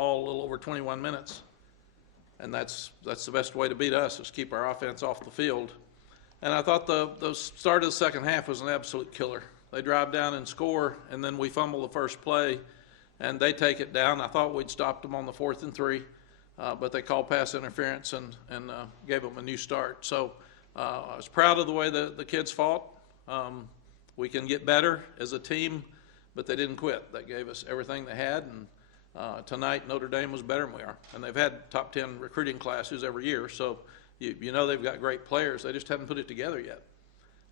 ball a little over 21 minutes. And that's the best way to beat us, is keep our offense off the field. And I thought the start of the second half was an absolute killer. They drive down and score, and then we fumble the first play, and they take it down. I thought we'd stopped them on the 4th and 3, but they called pass interference and gave them a new start. So I was proud of the way the kids fought. We can get better as a team, but they didn't quit. They gave us everything they had, and tonight Notre Dame was better than we are. And they've had top 10 recruiting classes every year, so you know they've got great players. They just haven't put it together yet.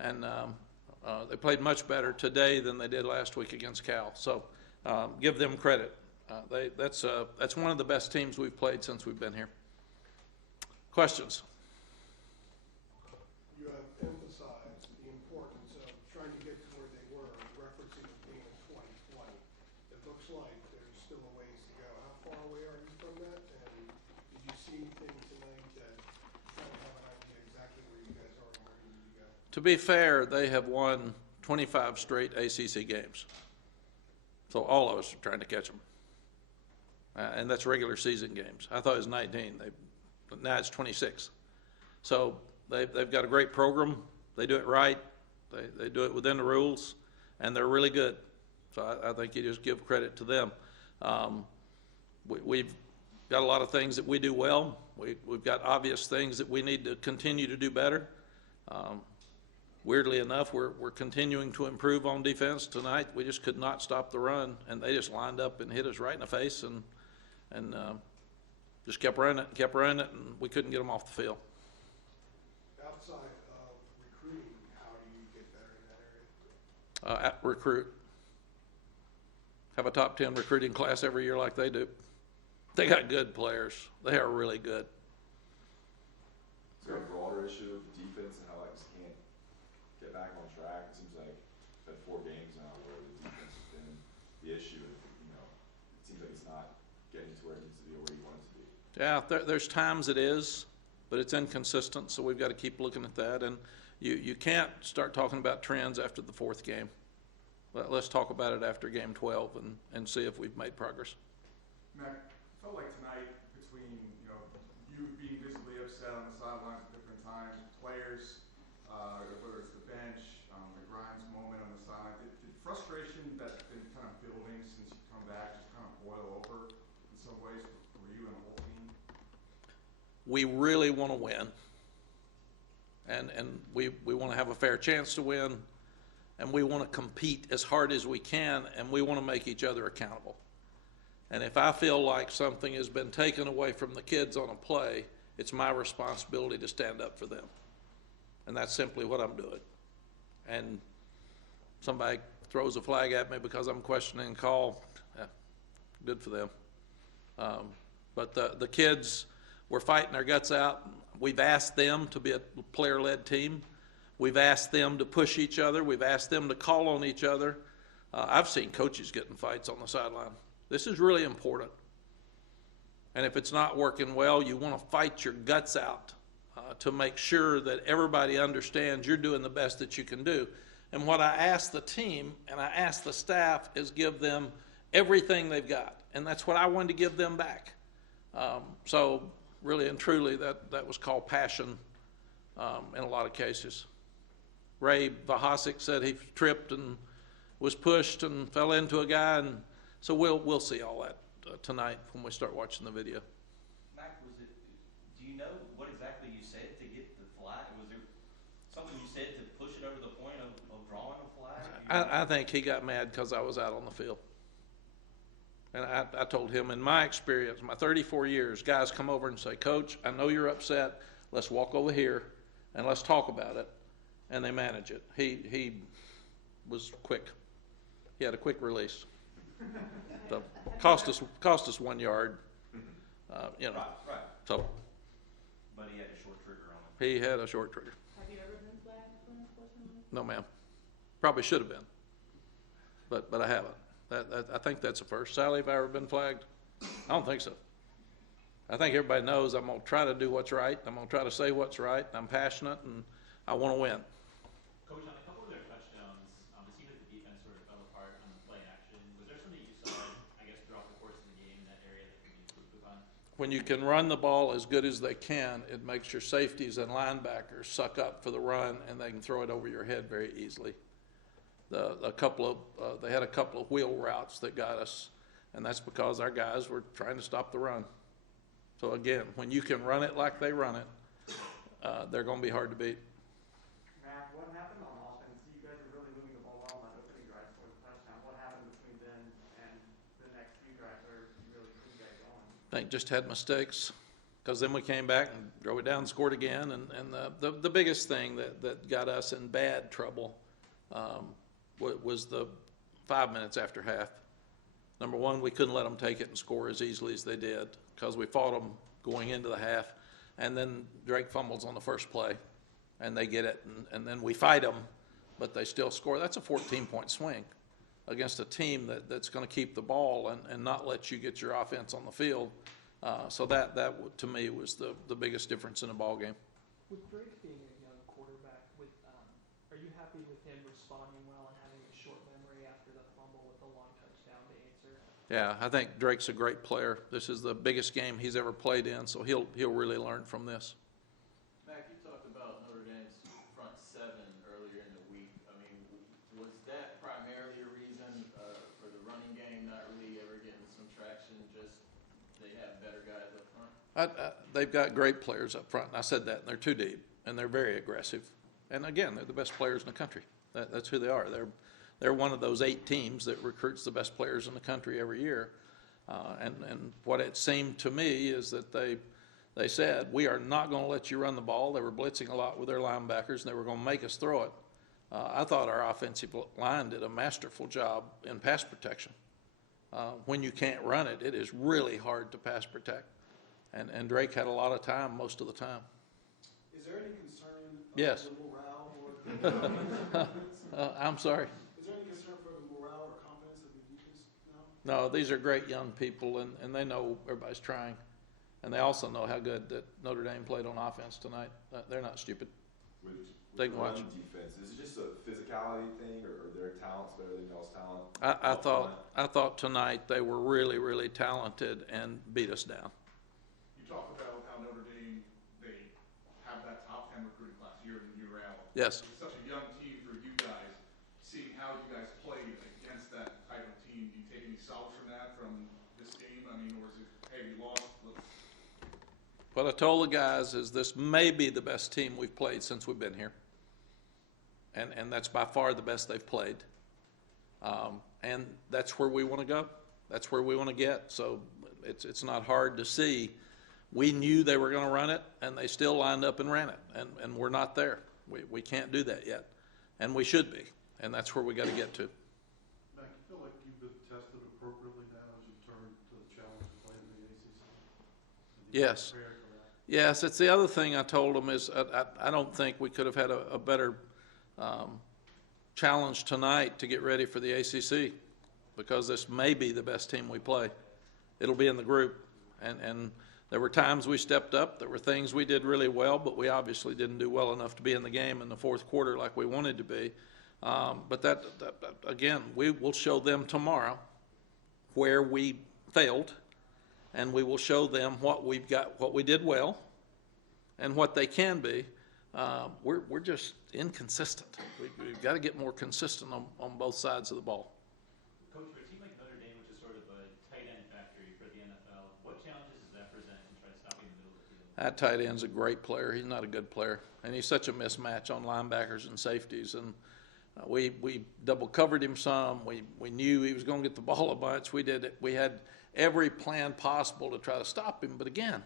And they played much better today than they did last week against Cal. So give them credit. That's one of the best teams we've played since we've been here. Questions? You have emphasized the importance of trying to get to where they were, referencing the game in 2020. It looks like there's still a ways to go. How far away are you from that? And did you see anything tonight that kind of have an idea exactly where you guys are and where you need to go? To be fair, they have won 25 straight ACC games. So all of us are trying to catch them. And that's regular season games. I thought it was 19. Now it's 26. So they've got a great program. They do it right. They do it within the rules, and they're really good. So I think you just give credit to them. We've got a lot of things that we do well. We've got obvious things that we need to continue to do better. Weirdly enough, we're continuing to improve on defense tonight. We just could not stop the run, and they just lined up and hit us right in the face, and just kept running it, and we couldn't get them off the field. Outside of recruiting, how do you get better in that area? Recruit. Have a top 10 recruiting class every year like they do. They got good players. They are really good. Is there a broader issue of defense and how I just can't get back on track? It seems like we've had 4 games now where the defense has been the issue. It seems like it's not getting to where it needs to be or where you want it to be. Yeah, there's times it is, but it's inconsistent, so we've got to keep looking at that. And you can't start talking about trends after the 4th game. Let's talk about it after game 12 and see if we've made progress. Mac, felt like tonight, between you being visibly upset on the sidelines at different times, players, whether it's the bench, the Grimes moment on the sideline, did frustration that's been kind of building since you come back just kind of boil over in some ways for you and the whole team? We really want to win, and we want to have a fair chance to win, and we want to compete as hard as we can, and we want to make each other accountable. And if I feel like something has been taken away from the kids on a play, it's my responsibility to stand up for them. And that's simply what I'm doing. And somebody throws a flag at me because I'm questioning a call, good for them. But the kids were fighting their guts out. We've asked them to be a player-led team. We've asked them to push each other. We've asked them to call on each other. I've seen coaches get in fights on the sideline. This is really important. And if it's not working well, you want to fight your guts out to make sure that everybody understands you're doing the best that you can do. And what I ask the team and I ask the staff is give them everything they've got. And that's what I wanted to give them back. So really and truly, that was called passion in a lot of cases. Ray Vahasic said he tripped and was pushed and fell into a guy, and so we'll see all that tonight when we start watching the video. Mac, do you know what exactly you said to get the flag? Was there something you said to push it over the point of drawing a flag? I think he got mad because I was out on the field. And I told him, in my experience, my 34 years, guys come over and say, Coach, I know you're upset. Let's walk over here and let's talk about it. And they manage it. He was quick. He had a quick release. So cost us 1 yard. Right. So. But he had a short trigger on it. He had a short trigger. Have you ever been flagged for unfortunately? No, ma'am. Probably should have been, but I haven't. I think that's a first. Sally, have I ever been flagged? I don't think so. I think everybody knows I'm going to try to do what's right. I'm going to try to say what's right. I'm passionate, and I want to win. Coach, on a couple of their touchdowns, it seemed like the defense sort of fell apart on the play action. Was there something you saw, I guess, throughout the course of the game in that area that could be when you can run the ball as good as they can, it makes your safeties and linebackers suck up for the run, and they can throw it over your head very easily. They had a couple of wheel routes that got us, and that's because our guys were trying to stop the run. So again, when you can run it like they run it, they're going to be hard to beat. Matt, what happened on offense? You guys are really moving the ball well on that opening drive for the touchdown. What happened between then and the next few drives where you really couldn't get going? I think just had mistakes, because then we came back and drove it down and scored again. And the biggest thing that got us in bad trouble was the 5 minutes after half. Number one, we couldn't let them take it and score as easily as they did, because we fought them going into the half. And then Drake fumbles on the first play, and they get it, and then we fight them, but they still score. That's a 14-point swing against a team that's going to keep the ball and not let you get your offense on the field. So that to me was the biggest difference in the ball game. With Drake being a young quarterback, are you happy with him responding well and having a short memory after the fumble with a long touchdown to answer? Yeah, I think Drake's a great player. This is the biggest game he's ever played in, so he'll really learn from this. Mac, you talked about Notre Dame's front seven earlier in the week. I mean, was that primarily a reason for the running game not really ever getting some traction, just they have better guys up front? They've got great players up front, and I said that, and they're too deep, and they're very aggressive. And again, they're the best players in the country. That's who they are. They're one of those 8 teams that recruits the best players in the country every year. And what it seemed to me is that they said, we are not going to let you run the ball. They were blitzing a lot with their linebackers, and they were going to make us throw it. I thought our offensive line did a masterful job in pass protection. When you can't run it, it is really hard to pass protect. And Drake had a lot of time most of the time. Is there any concern of Yes. the morale or I'm sorry. is there any concern for the morale or confidence of the defense now? No, these are great young people, and they know everybody's trying. And they also know how good that Notre Dame played on offense tonight. They're not stupid. With They the can watch. run defense, is it just a physicality thing, or their talent's better than y'all's talent? I thought tonight they were really, really talented and beat us down. You talked about how Notre Dame, they have that top 10 recruiting class year in, year out. Yes. It's such a young team for you guys. Seeing how you guys played against that type of team, do you take any solace from that, from this game? I mean, or is it, hey, we lost, let's... What I told the guys is this may be the best team we've played since we've been here. And that's by far the best they've played. And that's where we want to go. That's where we want to get. So it's not hard to see. We knew they were going to run it, and they still lined up and ran it. And we're not there. We can't do that yet. And we should be. And that's where we got to get to. Mac, you feel like you've been tested appropriately now as you turn to the challenge of playing in the ACC? Yes. Yes, it's the other thing I told them is I don't think we could have had a better challenge tonight to get ready for the ACC, because this may be the best team we play. It'll be in the group, and there were times we stepped up. There were things we did really well, but we obviously didn't do well enough to be in the game in the fourth quarter like we wanted to be. But that again, we will show them tomorrow where we failed, and we will show them what we've got, what we did well, and what they can be. We're just inconsistent. We've got to get more consistent on both sides of the ball. Coach, for a team like Notre Dame, which is sort of a tight end factory for the NFL, what challenges does that present in trying to stop you in the middle of the field? That tight end's a great player. He's not a good player, and he's such a mismatch on linebackers and safeties. And we double covered him some. We knew he was going to get the ball a bunch. We did it. We had every plan possible to try to stop him. But again,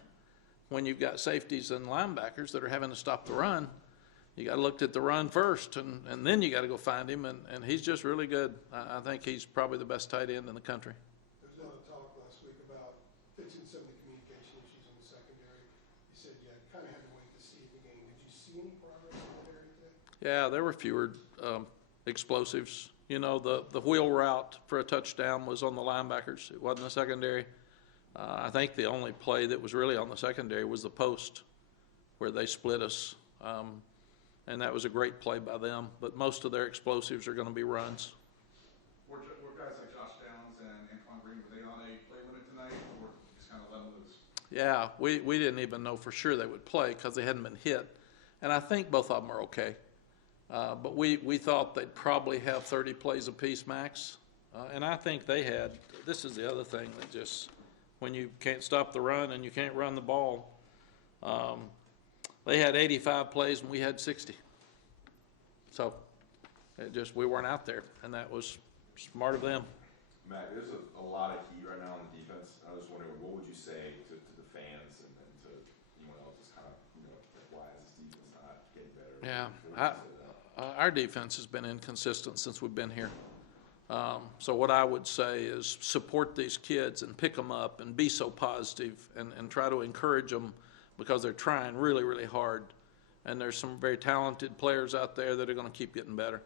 when you've got safeties and linebackers that are having to stop the run, you got to look at the run first, and then you got to go find him. And he's just really good. I think he's probably the best tight end in the country. There's a lot of talk last week about fixing some of the communication issues in the secondary. You said you kind of had to wait to see the game. Did you see any progress in that area today? Yeah, there were fewer explosives. You know, the wheel route for a touchdown was on the linebackers. It wasn't the secondary. I think the only play that was really on the secondary was the post where they split us. And that was a great play by them. But most of their explosives are going to be runs. Were guys like Josh Downs and Antoine Green, were they on a play limit tonight, or just kind of let them loose? Yeah, we didn't even know for sure they would play because they hadn't been hit. And I think both of them are okay. But we thought they'd probably have 30 plays apiece max. And I think they had, this is the other thing that just, when you can't stop the run and you can't run the ball, they had 85 plays and we had 60. So it just, we weren't out there, and that was smart of them. Matt, there's a lot of heat right now on the defense. I was wondering, what would you say to the fans and to anyone else just kind of, like, why is this defense not getting better? Yeah, our defense has been inconsistent since we've been here. So what I would say is support these kids and pick them up and be so positive and try to encourage them because they're trying really, really hard. And there's some very talented players out there that are going to keep getting better.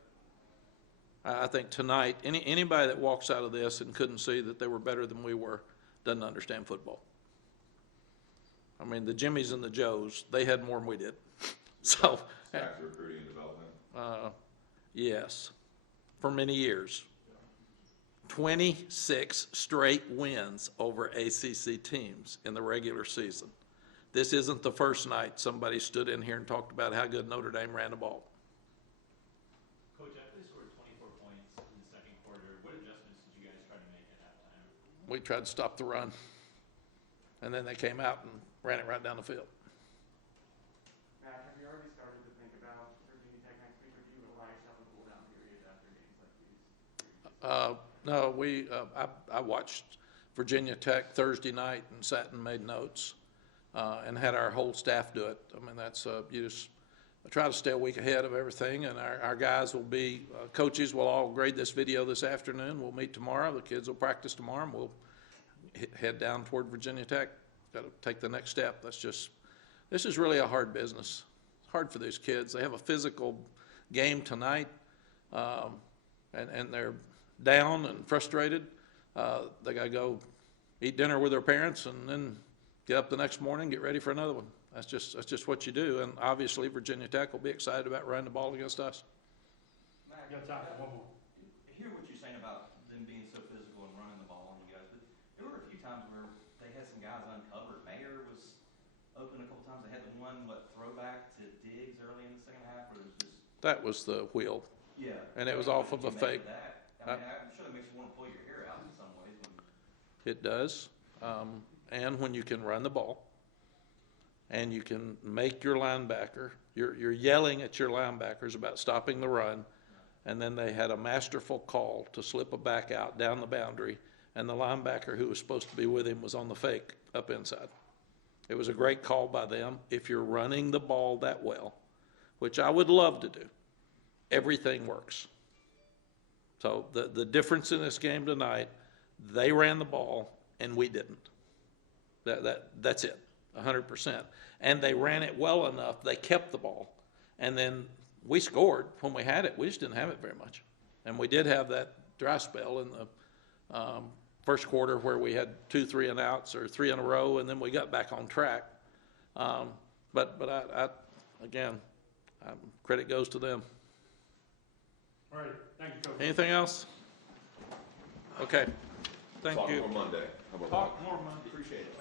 I think tonight, anybody that walks out of this and couldn't see that they were better than we were doesn't understand football. I mean, the Jimmies and the Joes, they had more than we did. So, Back to recruiting and development. yes, for many years. 26 straight wins over ACC teams in the regular season. This isn't the first night somebody stood in here and talked about how good Notre Dame ran the ball. Coach, after they scored 24 points in the second quarter, what adjustments did you guys try to make at halftime? We tried to stop the run, and then they came out and ran it right down the field. Matt, have you already started to think about Virginia Tech next week, or do you allow yourself a cool down period after games like these? No, I watched Virginia Tech Thursday night and sat and made notes and had our whole staff do it. I mean, that's you just try to stay a week ahead of everything, and our guys will be coaches will all grade this video this afternoon. We'll meet tomorrow. The kids will practice tomorrow, and we'll head down toward Virginia Tech. Got to take the next step. This is really a hard business. It's hard for these kids. They have a physical game tonight, and they're down and frustrated. They got to go eat dinner with their parents and then get up the next morning, get ready for another one. That's just what you do. And obviously Virginia Tech will be excited about running the ball against us. Matt, Got time for one more. I hear what you're saying about them being so physical and running the ball on you guys, but there were a few times where they had some guys uncovered. Mayer was open a couple times. They had the one throwback to Diggs early in the second half, where it was just That was the wheel. yeah. And it was off of a fake. I mean, I'm sure that makes you want to pull your hair out in some ways. It does. And when you can run the ball and you can make your linebacker, you're yelling at your linebackers about stopping the run, and then they had a masterful call to slip a back out down the boundary, and the linebacker who was supposed to be with him was on the fake up inside. It was a great call by them. If you're running the ball that well, which I would love to do, everything works. So the difference in this game tonight, they ran the ball and we didn't. That's it, 100%. And they ran it well enough, they kept the ball. And then we scored when we had it. We just didn't have it very much. And we did have that dry spell in the first quarter where we had 2 3-and-outs or 3 in a row, and then we got back on track. But I again, credit goes to them. All right, thank you, Coach. Anything else? Okay, thank Talk you. more Monday. How about that? Talk more Monday. Appreciate it.